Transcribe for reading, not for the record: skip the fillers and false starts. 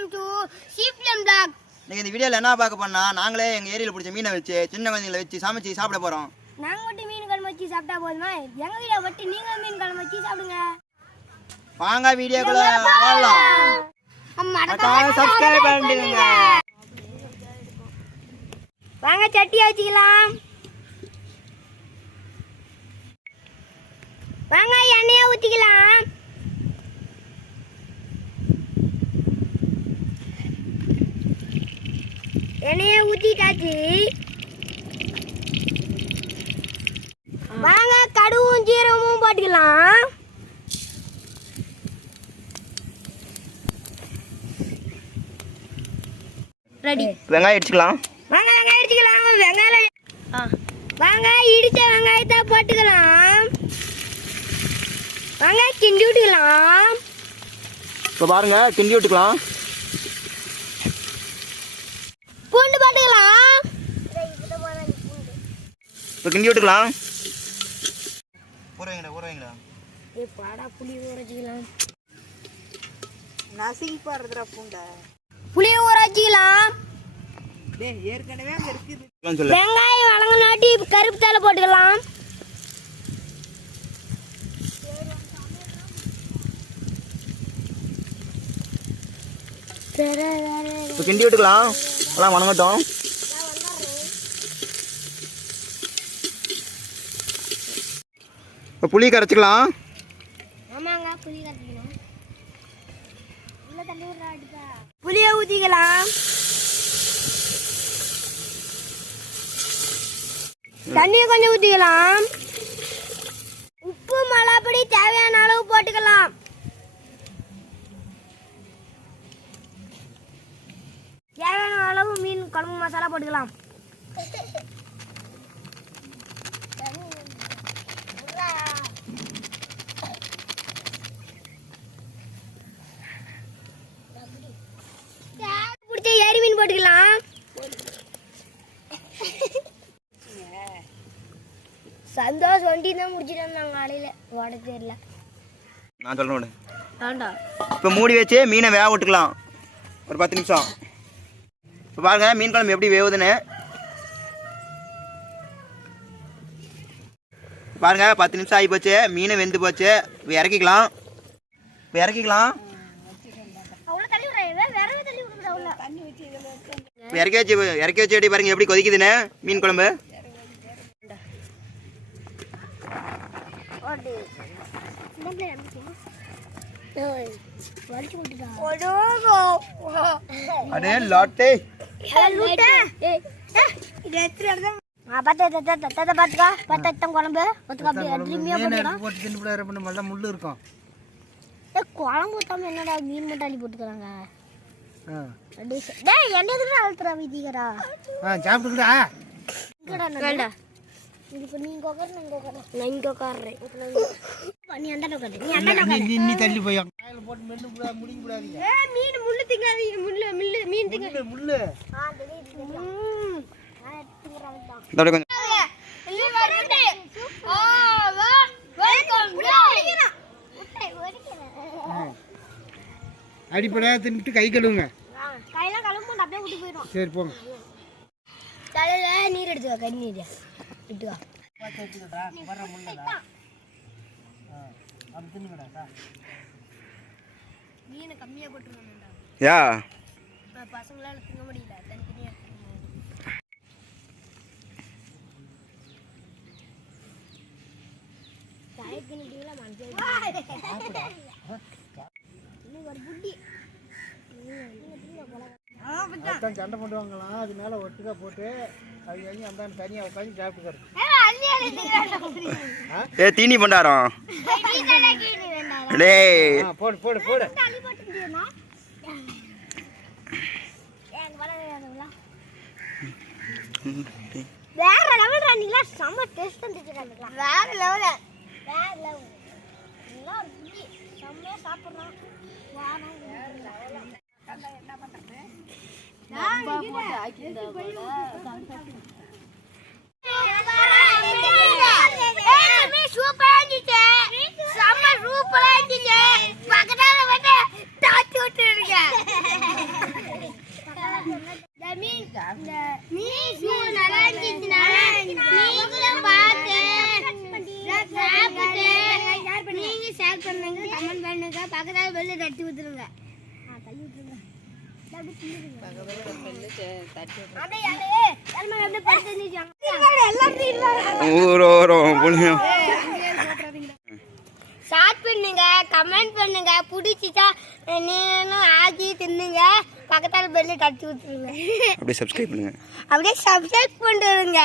welcome to CPM Vlogs. நீங்க இந்த வீடியோல என்ன பார்க்க போறோம்னா நாங்களே எங்க ஏரியால பிடிச்ச மீனை வச்சு சின்ன குழந்தைகளை வச்சு சமைச்சு சாப்பிட போறோம். நாங்க மட்டும் மீன் குழம்பு வச்சு சாப்பிட்டா போதுமா? எங்க வீடியோ வட்டி நீங்க மீன் குழம்பு வச்சு சாப்பிடுங்க. வாங்க வீடியோக்குள்ள போலாம். மறக்காம சப்ஸ்கிரைப் பண்ணிடுங்க. வாங்க சட்டி வச்சுக்கலாம். வாங்க எண்ணெயை ஊத்திக்கலாம். எண்ணெயை ஊத்திட்டாச்சு. வாங்க கடுகும் ஜீரகமும் போட்டுக்கலாம். ரெடி. வெங்காயம் அடிச்சுக்கலாம். வாங்க வெங்காயம் அடிச்சுக்கலாம். வெங்காயம் வாங்க இடிச்ச வெங்காயத்தை போட்டுக்கலாம். வாங்க கிண்டி விட்டுக்கலாம். இப்போ பாருங்க கிண்டி விட்டுக்கலாம். பூண்டு போட்டுக்கலாம். இப்போ கிண்டி விட்டுக்கலாம். ஊற வைங்கடா. ஏய் பாடா புளி ஊற வச்சுக்கலாம். நசிங்கி பாருடா பூண்டை. புளி ஊற வச்சுக்கலாம். டேய் ஏற்கனவே அங்க இருக்குது. வெங்காயம் வளங்கனாட்டி கருப்பு தலை போட்டுக்கலாம். இப்போ கிண்டி விட்டுக்கலாம். எல்லாம் வணங்கட்டும். இப்போ புளி கரைச்சிக்கலாம். ஆமாங்க புளி கரைச்சிக்கலாம். உள்ள தண்ணி ஊறா புளியை ஊற்றிக்கலாம். தண்ணியை கொஞ்சம் ஊற்றிக்கலாம். உப்பு மிளகாப்பொடி தேவையான அளவு போட்டுக்கலாம். தேவையான அளவு மீன் குழம்பு மசாலா போட்டுக்கலாம். பிடிச்ச ஏரி மீன் போட்டுக்கலாம். சந்தோஷம் வண்டி தான் முடிச்சுட்டு வந்தாங்க காலையில ஓட தெரியல. நான் சொல்றேன். வேண்டாம். இப்போ மூடி வச்சு மீனை வேக விட்டுக்கலாம் ஒரு 10 நிமிஷம். இப்போ பாருங்க மீன் குழம்பு எப்படி வேவுதுன்னு பாருங்க. 10 நிமிஷம் ஆகி போச்சு. மீனை வெந்து போச்சு. இப்போ இறக்கிக்கலாம். இப்போ இறக்கி வச்சு எப்படி பாருங்க எப்படி கொதிக்குதுன்னு மீன் குழம்பு. அடே லாட்டே முள்ளு இருக்கும். குழம்பு ஊத்தாம என்னடா மீன் மட்டும் அள்ளி போட்டுக்கிறாங்க. என்ன அழுத்துறா வீதிக்கிறா சாப்பிட்டுக்கிட்டா. இப்போ நீங்க உட்காரு நான் இங்க உட்காடுறேன். நீ அந்த நீ தள்ளி போய் போட்டு மென்னு முடிக்க கூடாதீங்க. மீன் முள்ளு திங்காதீங்க. முள்ளு மீன் திங்க முள்ளு. அடிப்படையா தின்னுட்டு கை கழுவுங்க. கையெல்லாம் கழுவும் அப்படியே விட்டு போயிடும். சரி போங்க. தலையில நீர் எடுத்துக்கோ. கறி நீர் எடுத்துக்கோ. மீன் கம்மியா போட்டுருக்கோம்டா. யா பசங்களால திங்க முடியல. தனித்தனியா சண்டை பண்ணுவாங்களாம். அது மேல ஒட்டுக்கா போட்டு அது வாங்கி அந்த தனியா உட்காந்து சாப்பிட்டுக்காரு. தீனி பண்டாரம். போடு போடு போடு. வேற லெவல் ரன்னிங்ல செம டேஸ்ட் வந்துச்சு. வேற லெவல் செம்மையா சாப்பிடுறோம். என்ன பண்றது? சூப்பரா இருந்துச்சு. செம்ம சூப்பரா இருந்துச்சு. பக்கத்துல வந்து டாச்சு விட்டு இருக்கேன். பக்கத்தால பெல்ல தட்டி ஊத்துருங்க. தள்ளி ஊத்துருங்க. ஷேர் பண்ணுங்க, கமெண்ட் பண்ணுங்க, பிடிச்சிட்டா நீங்களும் ஆக்கி தின்னுங்க. பக்கத்தால பெல்ல தட்டி ஊத்துருங்க. அப்படியே சப்ஸ்கிரைப் பண்ணுங்க. அப்படியே சப்ஸ்கிரைப் பண்ணிடுங்க.